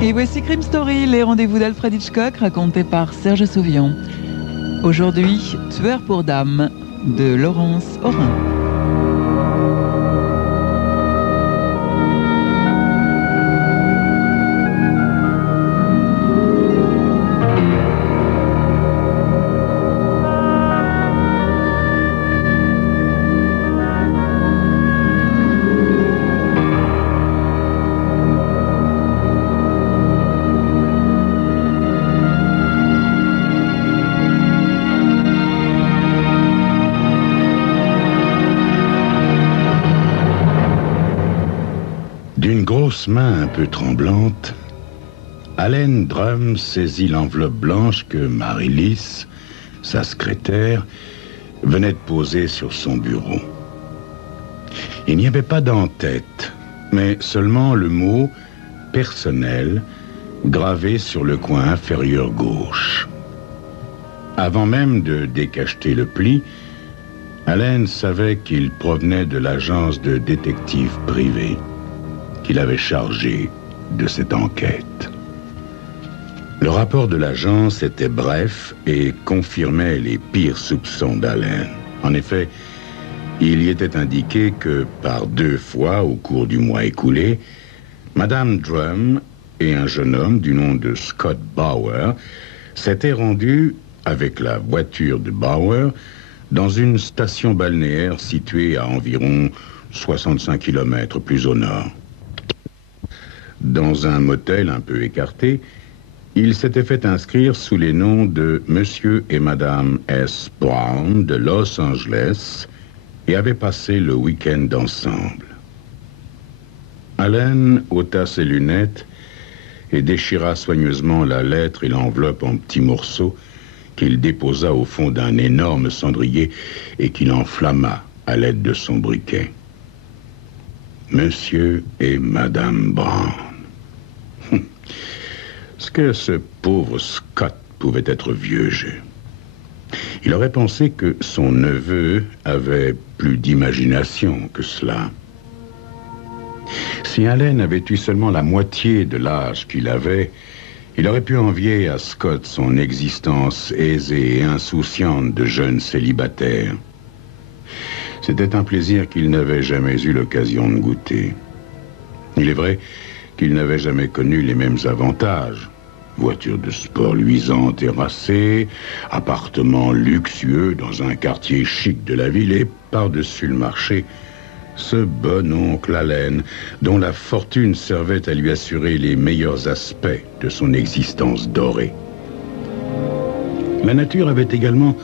Et voici Crime Story, les rendez-vous d'Alfred Hitchcock racontés par Serge Souvion. Aujourd'hui, Tueur pour dames de Laurence Aurin. D'une grosse main un peu tremblante, Allen Drum saisit l'enveloppe blanche que Marie-Lys, sa secrétaire, venait de poser sur son bureau. Il n'y avait pas d'en-tête, mais seulement le mot « personnel » gravé sur le coin inférieur gauche. Avant même de décacheter le pli, Allen savait qu'il provenait de l'agence de détectives privés qu'il avait chargé de cette enquête. Le rapport de l'agence était bref et confirmait les pires soupçons d'Allen. En effet, il y était indiqué que par 2 fois au cours du mois écoulé, Madame Drum et un jeune homme du nom de Scott Bauer s'étaient rendus avec la voiture de Bauer dans une station balnéaire située à environ 65 km plus au nord. Dans un motel un peu écarté, il s'était fait inscrire sous les noms de Monsieur et Madame S. Brown de Los Angeles et avait passé le week-end ensemble. Allen ôta ses lunettes et déchira soigneusement la lettre et l'enveloppe en petits morceaux qu'il déposa au fond d'un énorme cendrier et qu'il enflamma à l'aide de son briquet. Monsieur et Madame Brown. Ce que ce pauvre Scott pouvait être vieux jeu. Il aurait pensé que son neveu avait plus d'imagination que cela. Si Allen avait eu seulement la moitié de l'âge qu'il avait, il aurait pu envier à Scott son existence aisée et insouciante de jeune célibataire. C'était un plaisir qu'il n'avait jamais eu l'occasion de goûter. Il est vrai qu'il n'avait jamais connu les mêmes avantages. Voiture de sport luisante et racée, appartement luxueux dans un quartier chic de la ville et par-dessus le marché, ce bon oncle Allen, dont la fortune servait à lui assurer les meilleurs aspects de son existence dorée. La nature avait également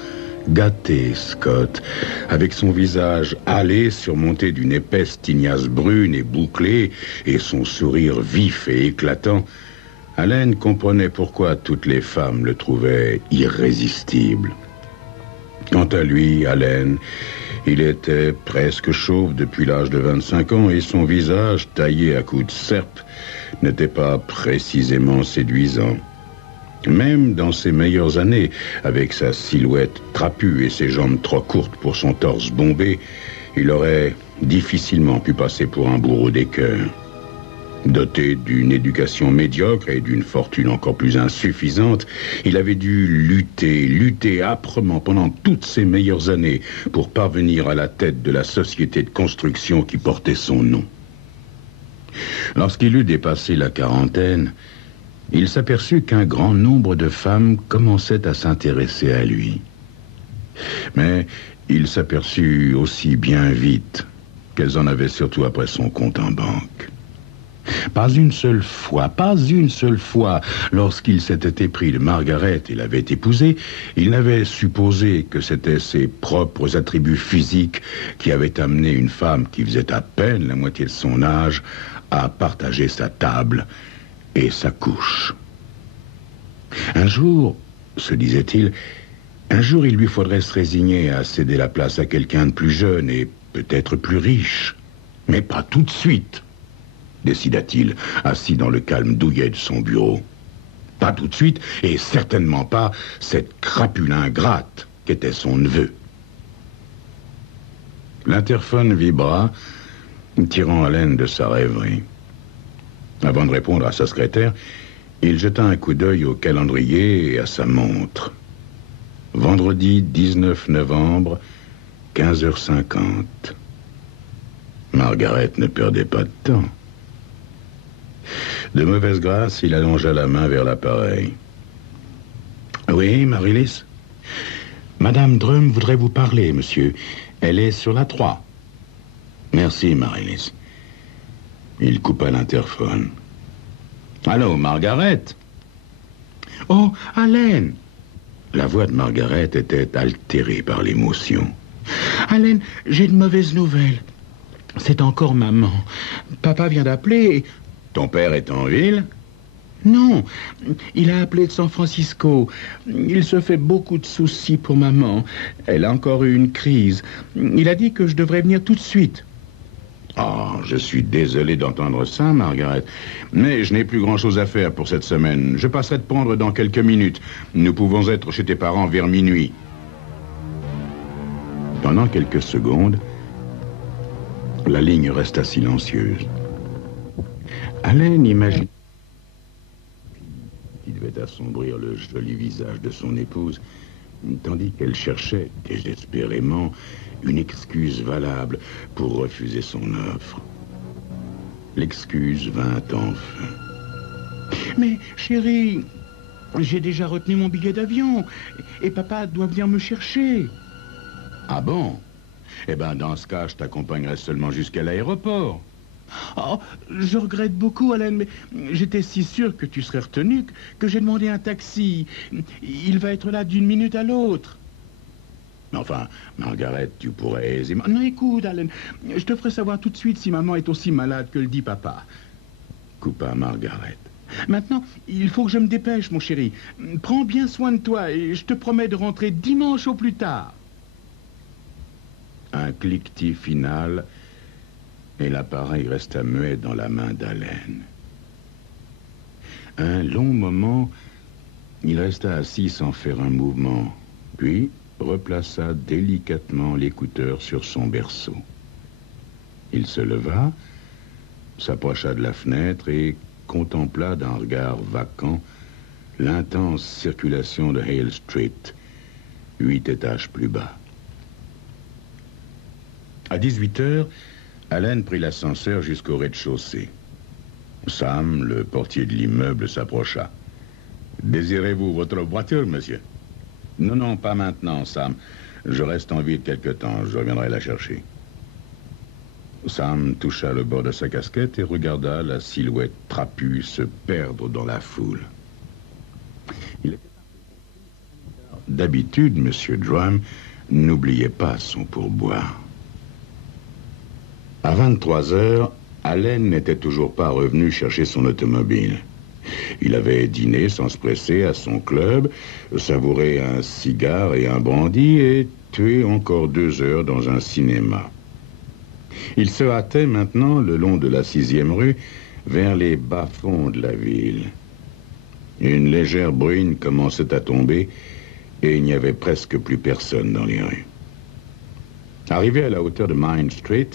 gâté Scott, avec son visage hâlé surmonté d'une épaisse tignasse brune et bouclée, et son sourire vif et éclatant. Allen comprenait pourquoi toutes les femmes le trouvaient irrésistible. Quant à lui, Allen, il était presque chauve depuis l'âge de 25 ans et son visage, taillé à coups de serpe, n'était pas précisément séduisant. Même dans ses meilleures années, avec sa silhouette trapue et ses jambes trop courtes pour son torse bombé, il aurait difficilement pu passer pour un bourreau des cœurs. Doté d'une éducation médiocre et d'une fortune encore plus insuffisante, il avait dû lutter âprement pendant toutes ses meilleures années pour parvenir à la tête de la société de construction qui portait son nom. Lorsqu'il eut dépassé la quarantaine, il s'aperçut qu'un grand nombre de femmes commençaient à s'intéresser à lui. Mais il s'aperçut aussi bien vite qu'elles en avaient surtout après son compte en banque. Pas une seule fois, lorsqu'il s'était épris de Margaret et l'avait épousée, il n'avait supposé que c'étaient ses propres attributs physiques qui avaient amené une femme qui faisait à peine la moitié de son âge à partager sa table et sa couche. Un jour, se disait-il, il lui faudrait se résigner à céder la place à quelqu'un de plus jeune et peut-être plus riche. Mais pas tout de suite, décida-t-il, assis dans le calme douillet de son bureau. Pas tout de suite, et certainement pas cette crapule ingrate qu'était son neveu. L'interphone vibra, tirant Allen de sa rêverie. Avant de répondre à sa secrétaire, il jeta un coup d'œil au calendrier et à sa montre. Vendredi 19 novembre, 15h50. Margaret ne perdait pas de temps. De mauvaise grâce, il allongea la main vers l'appareil. « Oui, Marilys ? Madame Drum voudrait vous parler, monsieur. Elle est sur la 3. »« Merci, Marilys. » Il coupa l'interphone. « Allô, Margaret ? » ?»« Oh, Allen !» La voix de Margaret était altérée par l'émotion. « Allen, j'ai de mauvaises nouvelles. C'est encore maman. Papa vient d'appeler et... »« Ton père est en ville ? » ?»« Non, il a appelé de San Francisco. Il se fait beaucoup de soucis pour maman. Elle a encore eu une crise. Il a dit que je devrais venir tout de suite. » « Oh, je suis désolé d'entendre ça, Margaret. Mais je n'ai plus grand-chose à faire pour cette semaine. Je passerai te prendre dans quelques minutes. Nous pouvons être chez tes parents vers minuit. » Pendant quelques secondes, la ligne resta silencieuse. Allen imagine qui devait assombrir le joli visage de son épouse, tandis qu'elle cherchait désespérément une excuse valable pour refuser son offre. L'excuse vint enfin. « Mais, chérie, j'ai déjà retenu mon billet d'avion et papa doit venir me chercher. »« Ah bon ? Eh bien, dans ce cas, je t'accompagnerai seulement jusqu'à l'aéroport. »« Oh, je regrette beaucoup, Allen, mais j'étais si sûr que tu serais retenu que j'ai demandé un taxi. Il va être là d'une minute à l'autre. » Enfin, Margaret, tu pourrais aisément... Non, écoute, Allen, je te ferai savoir tout de suite si maman est aussi malade que le dit papa. Coupa Margaret. Maintenant, il faut que je me dépêche, mon chéri. Prends bien soin de toi et je te promets de rentrer dimanche au plus tard. Un cliquetis final et l'appareil resta muet dans la main d'Allen. Un long moment, il resta assis sans faire un mouvement, puis replaça délicatement l'écouteur sur son berceau. Il se leva, s'approcha de la fenêtre et contempla d'un regard vacant l'intense circulation de Hale Street, 8 étages plus bas. À 18h, Allen prit l'ascenseur jusqu'au rez-de-chaussée. Sam, le portier de l'immeuble, s'approcha. « Désirez-vous votre voiture, monsieur ?»« Non, non, pas maintenant, Sam. Je reste en ville quelque temps. Je reviendrai la chercher. » Sam toucha le bord de sa casquette et regarda la silhouette trapue se perdre dans la foule. D'habitude, M. Drum n'oubliait pas son pourboire. À 23h, Allen n'était toujours pas revenu chercher son automobile. Il avait dîné sans se presser à son club, savouré un cigare et un brandy et tué encore 2 heures dans un cinéma. Il se hâtait maintenant le long de la 6e rue vers les bas-fonds de la ville. Une légère bruine commençait à tomber et il n'y avait presque plus personne dans les rues. Arrivé à la hauteur de Main Street,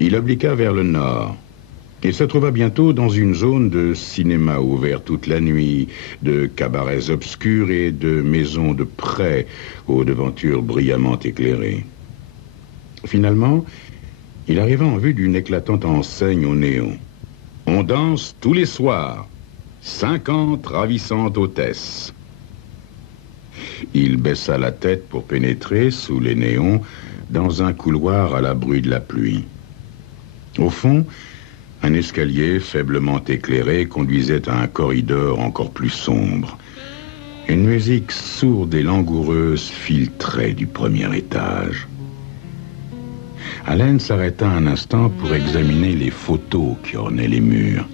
il obliqua vers le nord. Il se trouva bientôt dans une zone de cinéma ouvert toute la nuit, de cabarets obscurs et de maisons de prêt aux devantures brillamment éclairées. Finalement, il arriva en vue d'une éclatante enseigne au néon. « On danse tous les soirs. 50 ravissantes hôtesses. » Il baissa la tête pour pénétrer, sous les néons, dans un couloir à l'abri de la pluie. Au fond, un escalier faiblement éclairé conduisait à un corridor encore plus sombre. Une musique sourde et langoureuse filtrait du premier étage. Allen s'arrêta un instant pour examiner les photos qui ornaient les murs.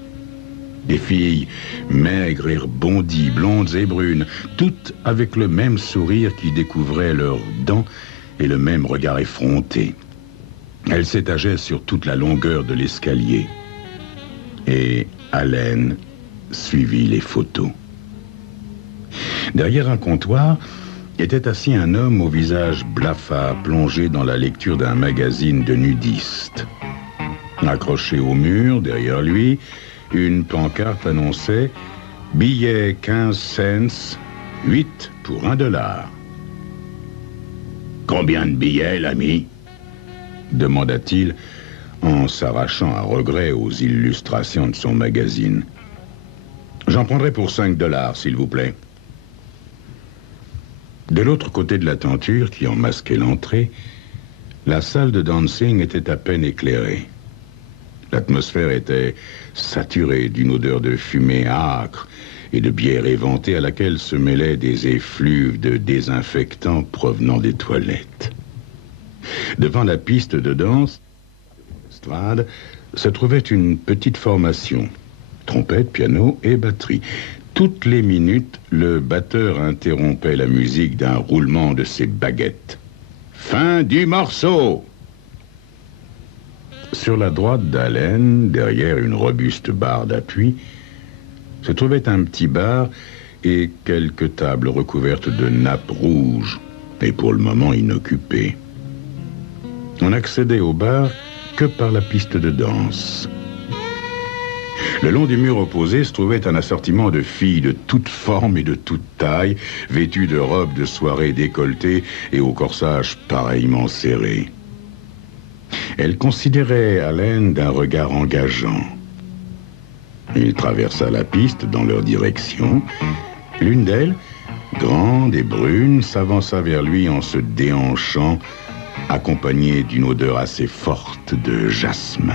Des filles maigres et rebondies, blondes et brunes, toutes avec le même sourire qui découvrait leurs dents et le même regard effronté. Elles s'étageaient sur toute la longueur de l'escalier. Et Allen suivit les photos. Derrière un comptoir était assis un homme au visage blafard, plongé dans la lecture d'un magazine de nudistes. Accroché au mur, derrière lui, Une pancarte annonçait « Billet 15 cents, 8 pour $1. » « Combien de billets, l'ami ?» demanda-t-il en s'arrachant à regret aux illustrations de son magazine. « J'en prendrai pour $5, s'il vous plaît. » De l'autre côté de la tenture qui en masquait l'entrée, la salle de dancing était à peine éclairée. L'atmosphère était saturée d'une odeur de fumée âcre et de bière éventée à laquelle se mêlaient des effluves de désinfectants provenant des toilettes. Devant la piste de danse, l'estrade, se trouvait une petite formation, trompette, piano et batterie. Toutes les minutes, le batteur interrompait la musique d'un roulement de ses baguettes. « Fin du morceau !» Sur la droite d'Allen, derrière une robuste barre d'appui, se trouvait un petit bar et quelques tables recouvertes de nappes rouges, et pour le moment inoccupées. On n'accédait au bar que par la piste de danse. Le long du mur opposé se trouvait un assortiment de filles de toutes formes et de toutes tailles, vêtues de robes de soirée décolletées et au corsage pareillement serré. Elle considérait Allen d'un regard engageant. Il traversa la piste dans leur direction. L'une d'elles, grande et brune, s'avança vers lui en se déhanchant, accompagnée d'une odeur assez forte de jasmin.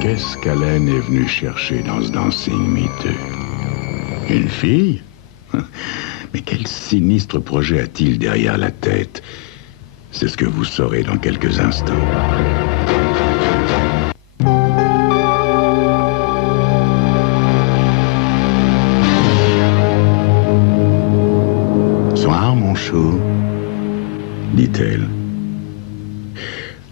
Qu'est-ce qu'Allen est venu chercher dans ce dancing miteux? Une fille? Mais quel sinistre projet a-t-il derrière la tête? C'est ce que vous saurez dans quelques instants. Soir, mon chou, dit-elle.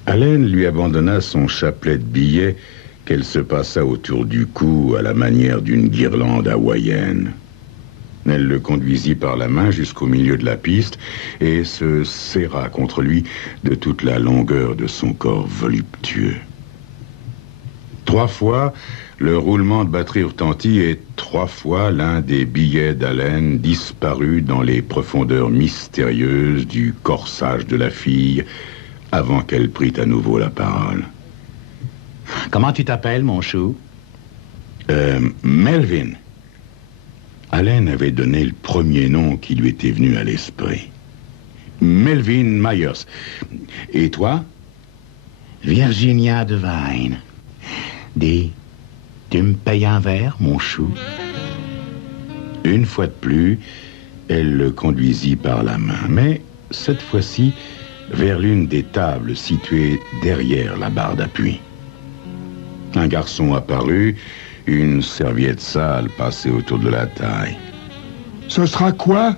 Allen lui abandonna son chapelet de billets qu'elle se passa autour du cou à la manière d'une guirlande hawaïenne. Elle le conduisit par la main jusqu'au milieu de la piste et se serra contre lui de toute la longueur de son corps voluptueux. 3 fois, le roulement de batterie retentit et 3 fois, l'un des billets d'Allen disparut dans les profondeurs mystérieuses du corsage de la fille avant qu'elle prît à nouveau la parole. « Comment tu t'appelles, mon chou? »« Melvin. » Allen avait donné le premier nom qui lui était venu à l'esprit. « Melvin Myers. Et toi? »« Virginia Devine. »« Dis, tu me payes un verre, mon chou? » Une fois de plus, elle le conduisit par la main, mais cette fois-ci vers l'une des tables situées derrière la barre d'appui. Un garçon apparut, une serviette sale passée autour de la taille. « Ce sera quoi ?»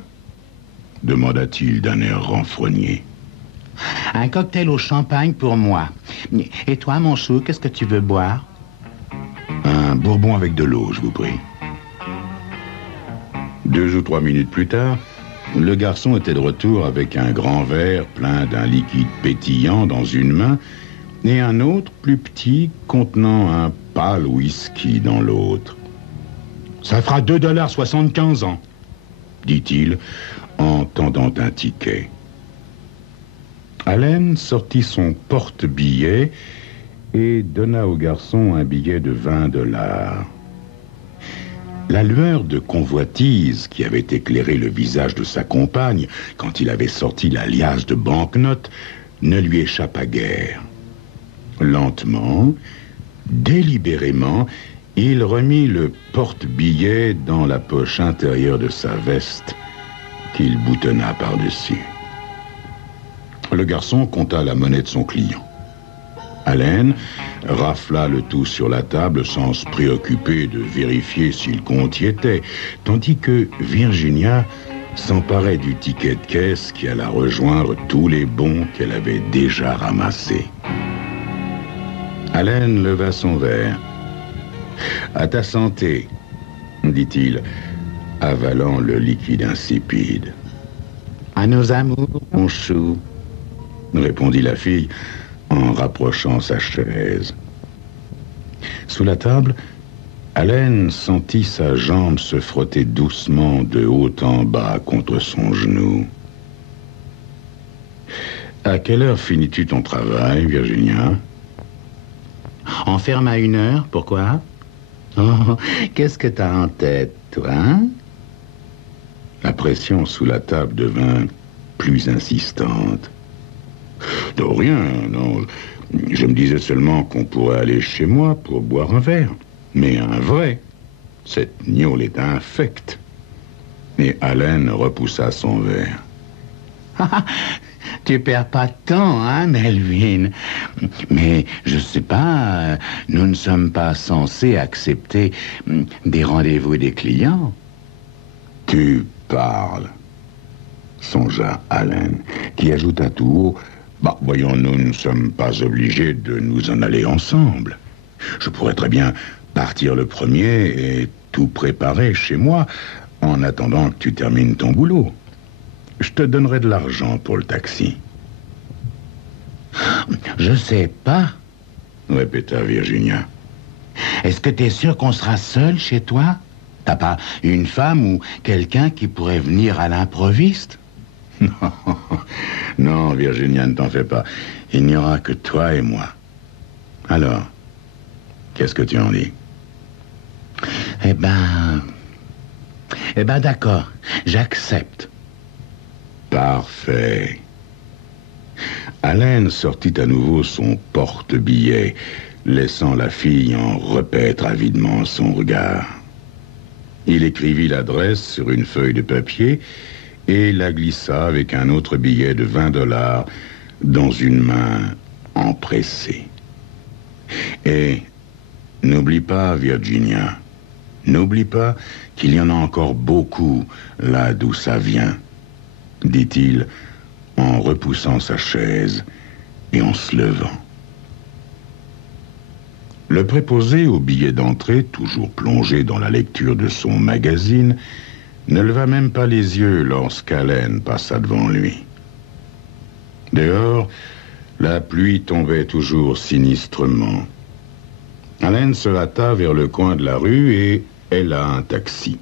demanda-t-il d'un air renfrogné. « Un cocktail au champagne pour moi. Et toi, mon chou, qu'est-ce que tu veux boire? »« Un bourbon avec de l'eau, je vous prie. » 2 ou 3 minutes plus tard, le garçon était de retour avec un grand verre plein d'un liquide pétillant dans une main et un autre plus petit contenant un pâle whisky dans l'autre. « Ça fera $2,75 ans, dit-il en tendant un ticket. Allen sortit son porte-billet et donna au garçon un billet de $20. La lueur de convoitise qui avait éclairé le visage de sa compagne quand il avait sorti la liasse de banquenotes ne lui échappa guère. Lentement, délibérément, il remit le porte-billet dans la poche intérieure de sa veste qu'il boutonna par-dessus. Le garçon compta la monnaie de son client. Allen rafla le tout sur la table sans se préoccuper de vérifier si le compte y était, tandis que Virginia s'emparait du ticket de caisse qui alla rejoindre tous les bons qu'elle avait déjà ramassés. Allen leva son verre. « À ta santé, dit-il, avalant le liquide insipide. À nos amours, mon chou, répondit la fille en rapprochant sa chaise. Sous la table, Allen sentit sa jambe se frotter doucement de haut en bas contre son genou. À quelle heure finis-tu ton travail, Virginia? On ferme à 1h, pourquoi? Oh, qu'est-ce que t'as en tête, toi, hein? La pression sous la table devint plus insistante. Non, rien, non. Je me disais seulement qu'on pourrait aller chez moi pour boire un verre. Mais un vrai. Cette gnôle est infecte. Et Allen repoussa son verre. Tu perds pas de temps, hein, Melvin? Mais, je sais pas, nous ne sommes pas censés accepter des rendez-vous des clients. Tu parles, songea Allen, qui ajouta tout haut, voyons, nous ne sommes pas obligés de nous en aller ensemble. Je pourrais très bien partir le premier et tout préparer chez moi en attendant que tu termines ton boulot. Je te donnerai de l'argent pour le taxi. Je sais pas, répéta Virginia. Est-ce que t'es sûr qu'on sera seul chez toi? T'as pas une femme ou quelqu'un qui pourrait venir à l'improviste? Non, non, Virginia, ne t'en fais pas. Il n'y aura que toi et moi. Alors, qu'est-ce que tu en dis? Eh ben, d'accord, j'accepte. Parfait. Allen sortit à nouveau son porte-billet, laissant la fille en repaître avidement son regard. Il écrivit l'adresse sur une feuille de papier et la glissa avec un autre billet de $20 dans une main empressée. Et n'oublie pas, Virginia, n'oublie pas qu'il y en a encore beaucoup là d'où ça vient, dit-il en repoussant sa chaise et en se levant. Le préposé au billet d'entrée, toujours plongé dans la lecture de son magazine, ne leva même pas les yeux lorsqu'Allen passa devant lui. Dehors, la pluie tombait toujours sinistrement. Allen se hâta vers le coin de la rue et héla un taxi.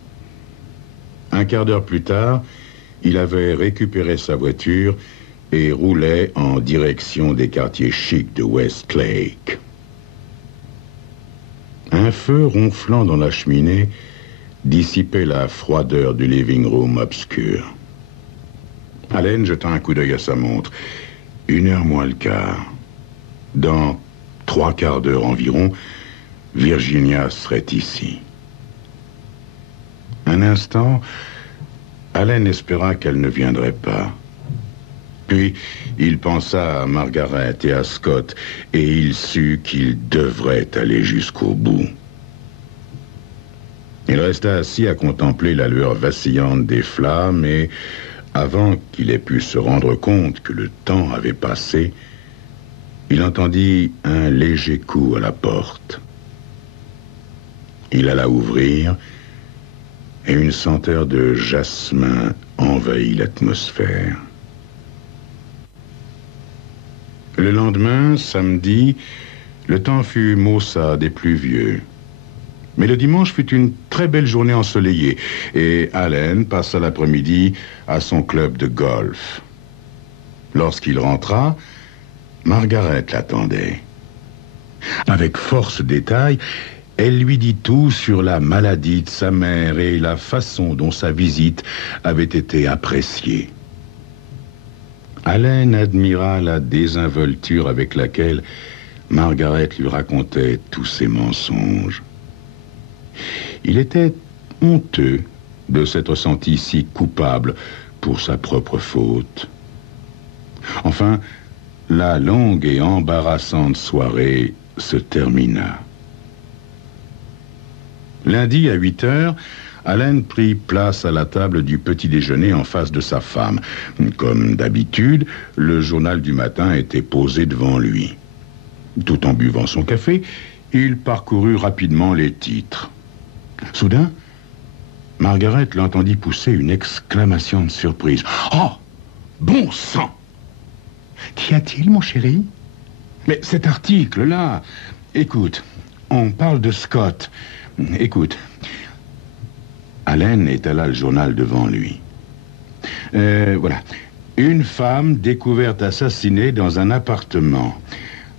Un quart d'heure plus tard, il avait récupéré sa voiture et roulait en direction des quartiers chics de Westlake. Un feu ronflant dans la cheminée dissipait la froideur du living room obscur. Allen jeta un coup d'œil à sa montre. 1h moins le quart. Dans 3 quarts d'heure environ, Virginia serait ici. Un instant, Allen espéra qu'elle ne viendrait pas. Puis, il pensa à Margaret et à Scott, et il sut qu'il devrait aller jusqu'au bout. Il resta assis à contempler la lueur vacillante des flammes, et, avant qu'il ait pu se rendre compte que le temps avait passé, il entendit un léger coup à la porte. Il alla ouvrir, et une senteur de jasmin envahit l'atmosphère. Le lendemain, samedi, le temps fut maussade et pluvieux. Mais le dimanche fut une très belle journée ensoleillée et Allen passa l'après-midi à son club de golf. Lorsqu'il rentra, Margaret l'attendait. Avec force détail, elle lui dit tout sur la maladie de sa mère et la façon dont sa visite avait été appréciée. Allen admira la désinvolture avec laquelle Margaret lui racontait tous ses mensonges. Il était honteux de s'être senti si coupable pour sa propre faute. Enfin, la longue et embarrassante soirée se termina. Lundi à 8h, Allen prit place à la table du petit déjeuner en face de sa femme. Comme d'habitude, le journal du matin était posé devant lui. Tout en buvant son café, il parcourut rapidement les titres. Soudain, Margaret l'entendit pousser une exclamation de surprise. « Oh! Bon sang! Qu'y a-t-il, mon chéri? Mais cet article-là... Écoute, on parle de Scott. Écoute. Allen étala le journal devant lui. Voilà. Une femme découverte assassinée dans un appartement.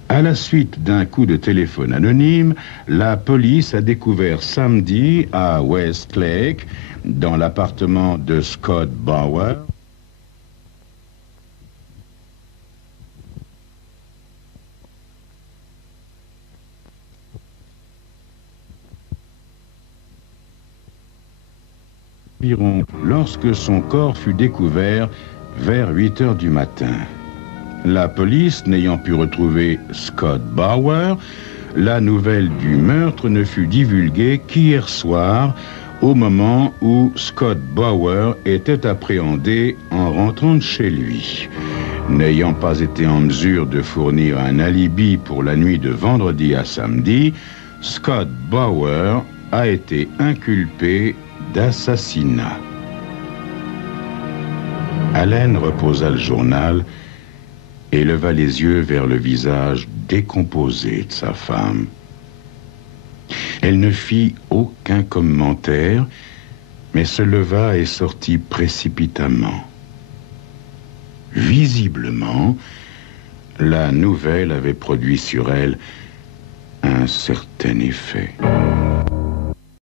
À la suite d'un coup de téléphone anonyme, la police a découvert samedi à Westlake, dans l'appartement de Scott Bauer, lorsque son corps fut découvert vers 8 heures du matin. La police n'ayant pu retrouver Scott Bauer, la nouvelle du meurtre ne fut divulguée qu'hier soir, au moment où Scott Bauer était appréhendé en rentrant de chez lui. N'ayant pas été en mesure de fournir un alibi pour la nuit de vendredi à samedi, Scott Bauer a été inculpé d'assassinat. Allen reposa le journal et leva les yeux vers le visage décomposé de sa femme. Elle ne fit aucun commentaire, mais se leva et sortit précipitamment. Visiblement, la nouvelle avait produit sur elle un certain effet.